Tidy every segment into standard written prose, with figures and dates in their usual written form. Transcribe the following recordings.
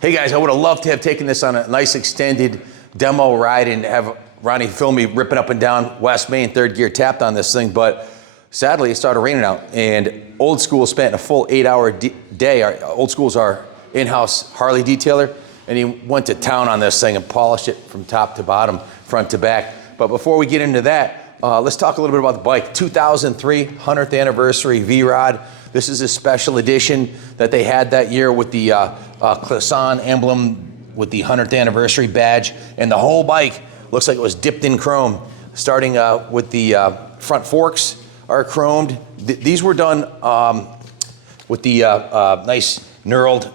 Hey guys, I would have loved to have taken this on a nice extended demo ride and have Ronnie film me ripping up and down West Main, third gear tapped on this thing, but sadly it started raining out and Old School spent a full 8-hour day. Old School's our in-house Harley detailer, and he went to town on this thing and polished it from top to bottom, front to back. But before we get into that, let's talk a little bit about the bike. 2003 100th anniversary V-Rod. This is a special edition that they had that year with the Clisson emblem with the 100th anniversary badge, and the whole bike looks like it was dipped in chrome, starting with the front forks are chromed. These were done with the nice knurled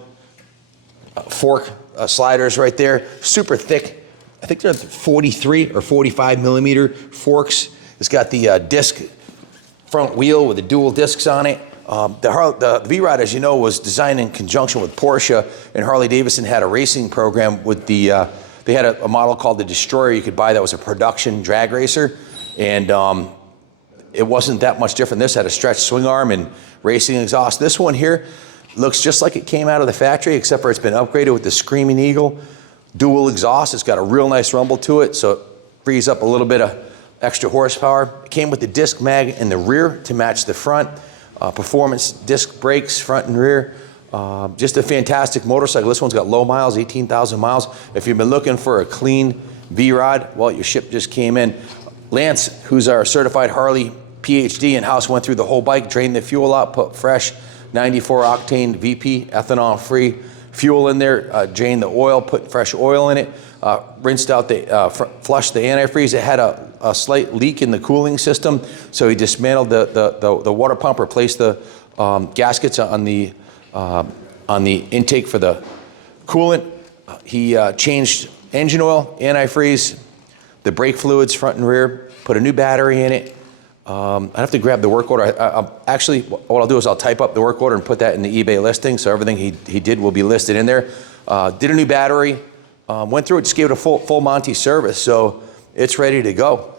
fork sliders right there, super thick. I think they're 43 or 45 millimeter forks. It's got the disc front wheel with the dual discs on it. The V-Rod, as you know, was designed in conjunction with Porsche, and Harley-Davidson had a racing program with the, they had a model called the Destroyer you could buy that was a production drag racer, and it wasn't that much different. This had a stretched swing arm and racing exhaust. This one here looks just like it came out of the factory, except for it's been upgraded with the Screaming Eagle dual exhaust. It's got a real nice rumble to it, so it frees up a little bit of extra horsepower. It came with the disc mag in the rear to match the front. Performance disc brakes, front and rear. Just a fantastic motorcycle. This one's got low miles, 18,000 miles. If you've been looking for a clean V-Rod, well, your ship just came in. Lance, who's our certified Harley PhD in-house, went through the whole bike, drained the fuel out, put fresh 94 octane VP ethanol free fuel in there, drained the oil, put fresh oil in it, rinsed out the, flushed the antifreeze. It had a slight leak in the cooling system, so he dismantled the water pump, replaced the gaskets on the intake for the coolant. He changed engine oil, antifreeze, the brake fluids front and rear, put a new battery in it. I have to grab the work order. Actually, what I'll do is I'll type up the work order and put that in the eBay listing, so everything he did will be listed in there. Did a new battery, went through it, just gave it a full Monty service, so it's ready to go.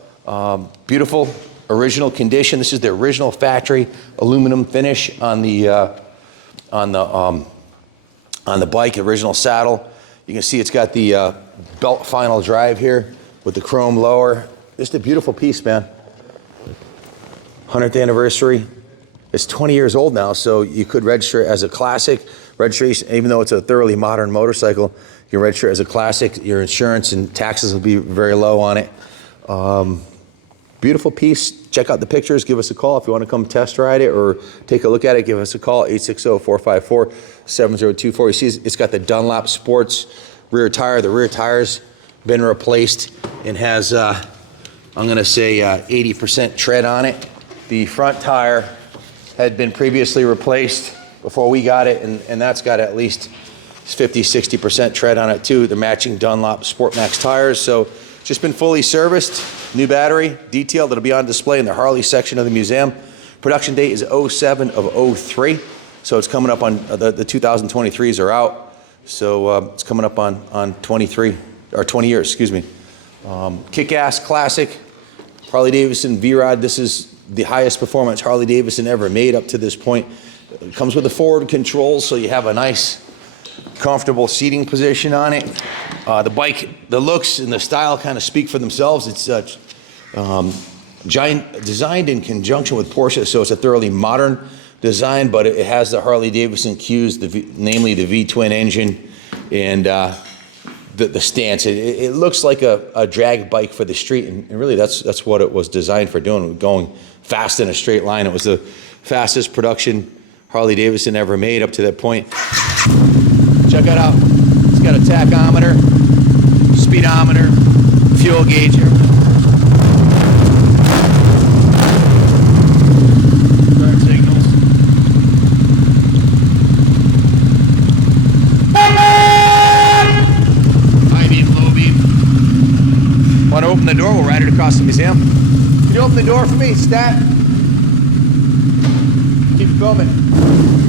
Beautiful, original condition. This is the original factory aluminum finish on the bike, original saddle. You can see it's got the belt final drive here with the chrome lower. Just a beautiful piece, man. 100th anniversary. It's 20 years old now, so you could register it as a classic. Registration, even though it's a thoroughly modern motorcycle, you can register it as a classic. Your insurance and taxes will be very low on it. Beautiful piece. Check out the pictures. Give us a call if you want to come test ride it or take a look at it. Give us a call, 860-454-7024. You see it's got the Dunlop Sports rear tire. The rear tire's been replaced and has, I'm going to say 80% tread on it. The front tire had been previously replaced before we got it, and that's got at least 50-60% tread on it too. They're matching Dunlop Sport Max tires, so just been fully serviced. New battery, detailed. It'll be on display in the Harley section of the museum. Production date is 07 of 03, so it's coming up on, the 2023s are out, so it's coming up on 23, or 20 years, excuse me. Kick-ass classic, Harley-Davidson V-Rod. This is the highest performance Harley-Davidson ever made up to this point. It comes with the forward controls, so you have a nice, comfortable seating position on it. The bike, the looks and the style kind of speak for themselves. It's designed in conjunction with Porsche, so it's a thoroughly modern design, but it has the Harley-Davidson cues, namely the V-twin engine and the stance. It looks like a drag bike for the street, and really that's what it was designed for doing, going fast in a straight line. It was the fastest production Harley-Davidson ever made up to that point. Check it out. got a tachometer, speedometer, fuel gauge here. Turn signals. High beam, low beam. Want to open the door? We'll ride it across the museum. Can you open the door for me, Stat? Keep filming.